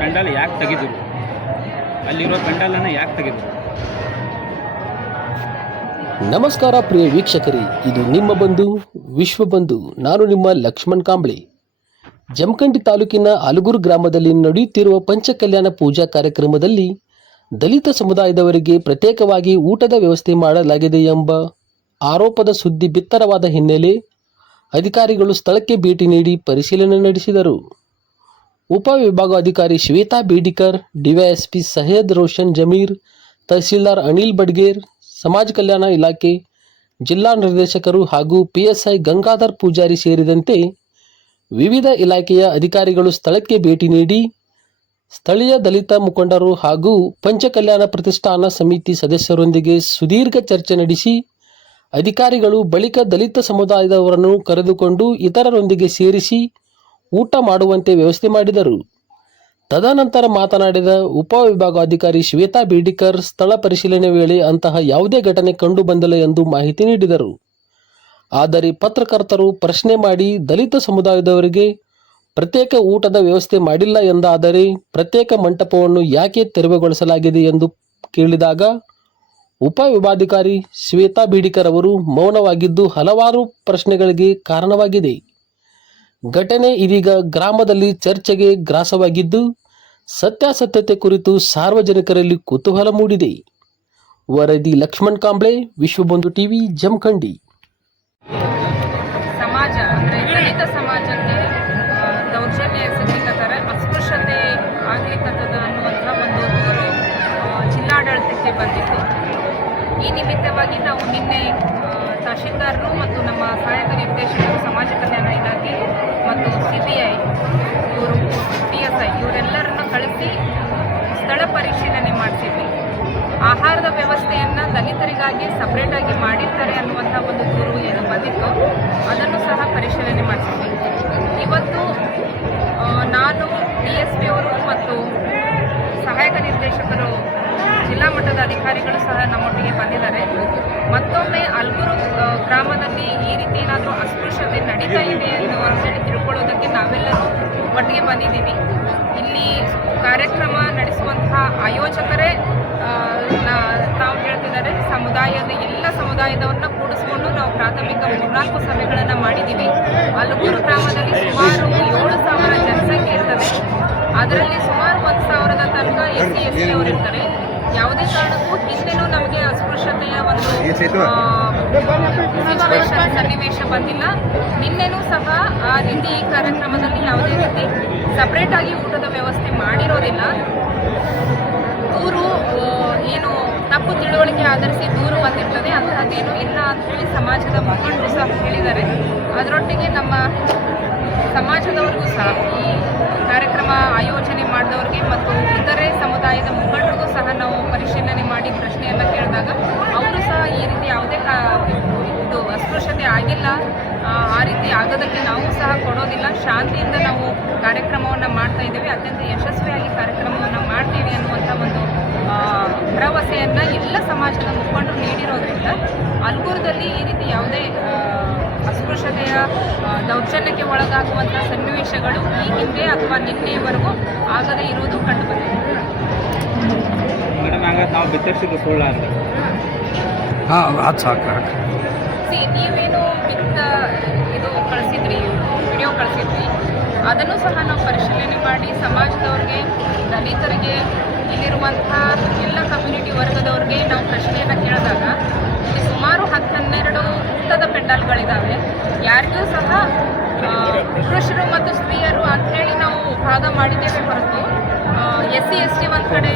ಪೆಂಡಾಲ್ ಯಾಕೆ ತೆಗೆದರು? ಅಲ್ಲಿರೋ ಪೆಂಡಾಲನ್ನು ಯಾಕೆ ತೆಗೆದರು? ನಮಸ್ಕಾರ ಪ್ರಿಯ ವೀಕ್ಷಕರೇ, ಇದು ನಿಮ್ಮ ಬಂಧು ವಿಶ್ವಬಂಧು. ನಾನು ನಿಮ್ಮ ಲಕ್ಷ್ಮಣ್ ಕಾಂಬ್ಳೆ. ಜಮಖಂಡಿ ತಾಲೂಕಿನ ಅಲಗೂರು ಗ್ರಾಮದಲ್ಲಿ ನಡೆಯುತ್ತಿರುವ ಪಂಚಕಲ್ಯಾಣ ಪೂಜಾ ಕಾರ್ಯಕ್ರಮದಲ್ಲಿ ದಲಿತ ಸಮುದಾಯದವರಿಗೆ ಪ್ರತ್ಯೇಕವಾಗಿ ಊಟದ ವ್ಯವಸ್ಥೆ ಮಾಡಲಾಗಿದೆ ಎಂಬ ಆರೋಪದ ಸುದ್ದಿ ಬಿತ್ತರವಾದ ಹಿನ್ನೆಲೆ ಅಧಿಕಾರಿಗಳು ಸ್ಥಳಕ್ಕೆ ಭೇಟಿ ನೀಡಿ ಪರಿಶೀಲನೆ ನಡೆಸಿದರು. ಉಪವಿಭಾಗಾಧಿಕಾರಿ ಶ್ವೇತಾ ಬೇಡಿಕರ್, ಡಿವೈಎಸ್ಪಿ ಸಹ್ಯದ್ ರೋಷನ್ ಜಮೀರ್, ತಹಸೀಲ್ದಾರ್ ಅನಿಲ್ ಬಡ್ಗೇರ್, ಸಮಾಜ ಕಲ್ಯಾಣ ಇಲಾಖೆ ಜಿಲ್ಲಾ ನಿರ್ದೇಶಕರು ಹಾಗೂ ಪಿಎಸ್ಐ ಗಂಗಾಧರ್ ಪೂಜಾರಿ ಸೇರಿದಂತೆ ವಿವಿಧ ಇಲಾಖೆಯ ಅಧಿಕಾರಿಗಳು ಸ್ಥಳಕ್ಕೆ ಭೇಟಿ ನೀಡಿ ಸ್ಥಳೀಯ ದಲಿತ ಮುಖಂಡರು ಹಾಗೂ ಪಂಚಕಲ್ಯಾಣ ಪ್ರತಿಷ್ಠಾನ ಸಮಿತಿ ಸದಸ್ಯರೊಂದಿಗೆ ಸುದೀರ್ಘ ಚರ್ಚೆ ನಡೆಸಿ ಅಧಿಕಾರಿಗಳು ಬಳಿಕ ದಲಿತ ಸಮುದಾಯದವರನ್ನು ಕರೆದುಕೊಂಡು ಇತರರೊಂದಿಗೆ ಸೇರಿಸಿ ಊಟ ಮಾಡುವಂತೆ ವ್ಯವಸ್ಥೆ ಮಾಡಿದರು. ತದನಂತರ ಮಾತನಾಡಿದ ಉಪವಿಭಾಗಾಧಿಕಾರಿ ಶ್ವೇತಾ ಬೇಡಿಕರ್, ಸ್ಥಳ ಪರಿಶೀಲನೆ ವೇಳೆ ಅಂತಹ ಯಾವುದೇ ಘಟನೆ ಕಂಡು ಬಂದಿಲ್ಲ ಎಂದು ಮಾಹಿತಿ ನೀಡಿದರು. ಆದರೆ ಪತ್ರಕರ್ತರು ಪ್ರಶ್ನೆ ಮಾಡಿ ದಲಿತ ಸಮುದಾಯದವರಿಗೆ ಪ್ರತ್ಯೇಕ ಊಟದ ವ್ಯವಸ್ಥೆ ಮಾಡಿಲ್ಲ ಎಂದಾದರೆ ಪ್ರತ್ಯೇಕ ಮಂಟಪವನ್ನು ಯಾಕೆ ತೆರವುಗೊಳಿಸಲಾಗಿದೆ ಎಂದು ಕೇಳಿದಾಗ ಉಪವಿಭಾಗಾಧಿಕಾರಿ ಶ್ವೇತಾ ಬೇಡಿಕರ್ ಅವರು ಮೌನವಾಗಿದ್ದು ಹಲವಾರು ಪ್ರಶ್ನೆಗಳಿಗೆ ಕಾರಣವಾಗಿದೆ. ಘಟನೆ ಇದೀಗ ಗ್ರಾಮದಲ್ಲಿ ಚರ್ಚೆಗೆ ಗ್ರಾಸವಾಗಿದ್ದು ಸತ್ಯಾಸತ್ಯತೆ ಕುರಿತು ಸಾರ್ವಜನಿಕರಲ್ಲಿ ಕುತೂಹಲ ಮೂಡಿದೆ. ವರದಿ ಲಕ್ಷ್ಮಣ್ ಕಾಂಬ್ಳೆ, ವಿಶ್ವಬಂಧು ಟಿವಿ, ಜಮಖಂಡಿ. ಸಮಾಜ ಅಂದರೆ ದಲಿತ ಸಮಾಜಕ್ಕೆ ದೌರ್ಜನ್ಯ ಎಸಗಲಿಕ್ಕತ್ತಾರೆ, ಅಸ್ಪೃಶ್ಯತೆ ಆಗ್ಲಿಕ್ಕತ್ತದ ಅನ್ನುವಂಥ ಒಂದು ದೂರು ಜಿಲ್ಲಾಡಳಿತಕ್ಕೆ ಬಂದಿತ್ತು. ಈ ನಿಮಿತ್ತವಾಗಿ ನಾವು ನಿನ್ನೆ ತಹಶೀಲ್ದಾರರು ಮತ್ತು ನಮ್ಮ ಸಹಾಯಕ ನಿರ್ದೇಶಕರು ಸಮಾಜ ಕಲ್ಯಾಣ ಇಲಾಖೆ ಮತ್ತು CBI ಇವರು PSI ಇವರೆಲ್ಲರನ್ನು ಕಳಿಸಿ ಸ್ಥಳ ಪರಿಶೀಲನೆ ಮಾಡಿಸಿದ್ವಿ. ಆಹಾರದ ವ್ಯವಸ್ಥೆಯನ್ನು ದಲಿತರಿಗಾಗಿ ಸಪ್ರೇಟಾಗಿ ಮಾಡಿರ್ತಾರೆ ಅನ್ನುವಂಥ ಒಂದು ದೂರು ಏನು ಬಂದಿತ್ತು, ಅದನ್ನು ಸಹ ಪರಿಶೀಲನೆ ಮಾಡಿಸಿದ್ವಿ. ಇವತ್ತು ನಾನು DSP ಅವರು ಮತ್ತು ಸಹಾಯಕ ನಿರ್ದೇಶಕರು ಜಿಲ್ಲಾ ಮಟ್ಟದ ಅಧಿಕಾರಿಗಳು ಸಹ ನಮ್ಮೊಟ್ಟಿಗೆ ಬಂದಿದ್ದಾರೆ. ಮತ್ತೊಮ್ಮೆ ಅಲಗೂರು ಗ್ರಾಮದಲ್ಲಿ ಈ ರೀತಿ ಏನಾದರೂ ಅಸ್ಪೃಶ್ಯತೆ ನಡೀತಾ ಇದೆ ಅಂತೇಳಿ ತಿಳ್ಕೊಳ್ಳೋದಕ್ಕೆ ನಾವೆಲ್ಲರೂ ಒಟ್ಟಿಗೆ ಬಂದಿದ್ದೀವಿ. ಇಲ್ಲಿ ಕಾರ್ಯಕ್ರಮ ನಡೆಸುವಂತಹ ಆಯೋಜಕರೇ ನಾವು ಹೇಳ್ತಿದ್ದಾರೆ, ಎಲ್ಲ ಸಮುದಾಯದವ್ರನ್ನ ಕೂಡಿಸ್ಕೊಂಡು ನಾವು ಪ್ರಾಥಮಿಕ 3-4 ಸಭೆಗಳನ್ನು ಮಾಡಿದ್ದೀವಿ. ಅಲಗೂರು ಗ್ರಾಮದಲ್ಲಿ ಸುಮಾರು 7,000 ಜನಸಂಖ್ಯೆ ಇರ್ತದೆ. ಅದರಲ್ಲಿ ಸುಮಾರು 1,000 ತನಕ SC ಅವರು ಇರ್ತಾರೆ. ಯಾವುದೇ ಕಾರಣಕ್ಕೂ ಹಿಂದೆನೂ ನಮಗೆ ಅಸ್ಪೃಶ್ಯತೆಯ ಒಂದು ಸನ್ನಿವೇಶ ಬಂದಿಲ್ಲ. ನಿನ್ನೆನೂ ಸಹ ಆ ರೀತಿ ಈ ಕಾರ್ಯಕ್ರಮದಲ್ಲಿ ಯಾವುದೇ ರೀತಿ ಸಪ್ರೇಟಾಗಿ ಊಟದ ವ್ಯವಸ್ಥೆ ಮಾಡಿರೋದಿಲ್ಲ. ದೂರು ಏನು ತಪ್ಪು ತಿಳುವಳಿಕೆ ಆಧರಿಸಿ ದೂರು ಬಂದಿರ್ತದೆ, ಅಂತಹದ್ದೇನೂ ಇಲ್ಲ ಅಂಥೇಳಿ ಸಮಾಜದ ಮುಖಂಡರು ಸಹ ಹೇಳಿದ್ದಾರೆ. ಅದರೊಟ್ಟಿಗೆ ನಮ್ಮ ಸಮಾಜದವ್ರಿಗೂ ಸಹ ಈ ಕಾರ್ಯಕ್ರಮ ಆಯೋಜನೆ ಮಾಡಿದವ್ರಿಗೆ ಮತ್ತು ಇತರೆ ಸಮುದಾಯದ ಮುಖಂಡರಿಗೂ ಸಹ ನಾವು ಪರಿಶೀಲನೆ ಮಾಡಿ ಪ್ರಶ್ನೆಯನ್ನು ಕೇಳಿದಾಗ ಅವರು ಸಹ ಈ ರೀತಿ ಯಾವುದೇ ಇದು ಅಸ್ಪೃಶ್ಯತೆ ಆಗಿಲ್ಲ, ಆ ರೀತಿ ಆಗೋದಕ್ಕೆ ನಾವು ಸಹ ಕೊಡೋದಿಲ್ಲ, ಶಾಂತಿಯಿಂದ ನಾವು ಕಾರ್ಯಕ್ರಮವನ್ನು ಮಾಡ್ತಾ ಇದ್ದೇವೆ, ಅತ್ಯಂತ ಯಶಸ್ವಿಯಾಗಿ ಕಾರ್ಯಕ್ರಮವನ್ನು ಮಾಡ್ತೀವಿ ಅನ್ನುವಂಥ ಒಂದು ಭರವಸೆಯನ್ನು ಎಲ್ಲ ಸಮಾಜದ ಮುಖಂಡರು ನೀಡಿರೋದ್ರಿಂದ ಅಲಗೂರದಲ್ಲಿ ಈ ರೀತಿ ಯಾವುದೇ ಅಸ್ಪೃಶ್ಯತೆಯ ದೌರ್ಜನ್ಯಕ್ಕೆ ಒಳಗಾಗುವಂಥ ಸನ್ನಿವೇಶಗಳು ಈ ಹಿಂದೆ ಅಥವಾ ನಿನ್ನೆಯವರೆಗೂ ಆಗದೇ ಇರುವುದು ಕಂಡುಬಂದಿದೆ. ನಾವು ಬಿತ್ತರಿಸಿದ್ದು ಸುಳ್ಳು ಅಂತ ನೀವೇನು ಇದು ಕಳಿಸಿದ್ರಿ, ವಿಡಿಯೋ ಕಳಿಸಿದ್ರಿ, ಅದನ್ನು ಸಹ ನಾವು ಪರಿಶೀಲನೆ ಮಾಡಿ ಸಮಾಜದವ್ರಿಗೆ, ದಲಿತರಿಗೆ, ಇಲ್ಲಿರುವಂಥ ಎಲ್ಲ ಕಮ್ಯುನಿಟಿ ವರ್ಗದವ್ರಿಗೆ ನಾವು ಪ್ರಶ್ನೆಯನ್ನು ಕೇಳಿದಾಗ ಇಲ್ಲಿ ಸುಮಾರು 10-12 ಊಟದ ಪೆಂಡಾಲ್ಗಳಿದ್ದಾವೆ. ಯಾರಿಗೂ ಸಹ ಪುರುಷರು ಮತ್ತು ಸ್ತ್ರೀಯರು ಅಂಥೇಳಿ ನಾವು ಭಾಗ ಮಾಡಿದ್ದೇವೆ ಹೊರತು SC ST ಒಂದು ಕಡೆ,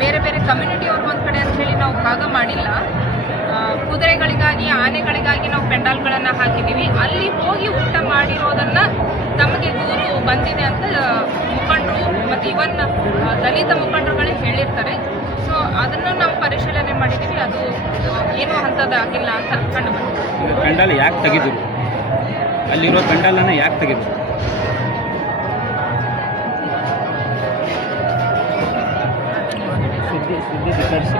ಬೇರೆ ಬೇರೆ ಕಮ್ಯುನಿಟಿಯವರು ಒಂದು ಕಡೆ ಅಂಥೇಳಿ ನಾವು ಭಾಗ ಮಾಡಿಲ್ಲ. ಕುದುರೆಗಳಿಗಾಗಿ, ಆನೆಗಳಿಗಾಗಿ ನಾವು ಪೆಂಡಾಲ್ಗಳನ್ನು ಹಾಕಿದ್ದೀವಿ. ಅಲ್ಲಿ ಹೋಗಿ ಊಟ ಮಾಡಿರೋದನ್ನು ತಮಗೆ ದೂರು ಬಂದಿದೆ ಅಂತ ಮುಖಂಡರು ಮತ್ತು ಇವನ್ ದಲಿತ ಮುಖಂಡರುಗಳೇ ಹೇಳಿರ್ತಾರೆ. ಸೊ ಅದನ್ನು ನಾವು ಪರಿಶೀಲನೆ ಮಾಡಿದ್ದೀವಿ. ಅದು ಏನೂ ಹಂತದಾಗಿಲ್ಲ ಅಂತ ಕಂಡು ಬಂದಿದೆ. ಪೆಂಡಾಲ್ ಯಾಕೆ ತೆಗೆದರು? ಅಲ್ಲಿರೋ ಪೆಂಡಾಲನ್ನು ಯಾಕೆ ತೆಗೆದರು? ಸುದ್ದಿ ಬಿತ್ತರಿಸಿ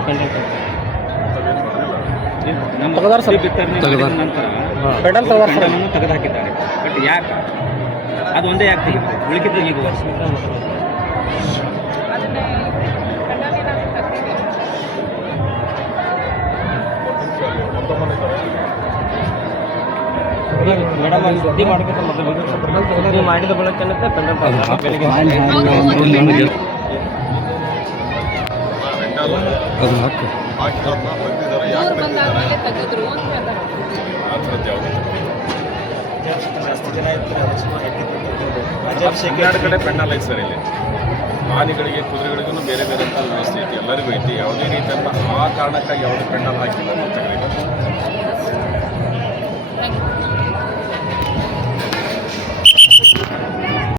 ಪೆಂಡಾಲನ್ನು ತೆಗೆದು ಹಾಕಿದ್ದಾರೆ. ಬಟ್ ಯಾಕೆ ಅದು ಒಂದೇ ಯಾಕೆ ತೆಗೆದು ಉಳಿಕೆ ತೆಗೆಯುವ ಮೇಡಮ್ ಅಲ್ಲಿ ಸುದ್ದಿ ಮಾಡ್ಕೊತ ಮೊದಲು ಸುದ್ದಿ ಮಾಡಿದ ಬಳಕ ಬೆಳಿಗ್ಗೆ ಮೂರು ಬಂದಾದ್ಮೇಲೆ ತೆಗೆದ್ರು ಅಂತ ಹೇಳ್ತಾರೆ. ಜಾಸ್ತಿ ಜನ ಎರಡು ಕಡೆ ಪೆಂಡಲ್ ಐತೆ ಸರ್. ಇಲ್ಲಿ ಆನೆಗಳಿಗೆ ಕುದುರೆಗಳಿಗೂ ಬೇರೆ ಬೇರೆ ಅಂತ ವ್ಯವಸ್ಥೆ ಐತಿ, ಎಲ್ಲರಿಗೂ ಐತಿ. ಯಾವುದೇ ರೀತಿಯಂತ ಆ ಕಾರಣಕ್ಕಾಗಿ ಯಾವುದೇ ಪೆಂಡಲ್ ಹಾಕಿಲ್ಲ ಅಂತ ತೆಗೆದಿಲ್ಲ.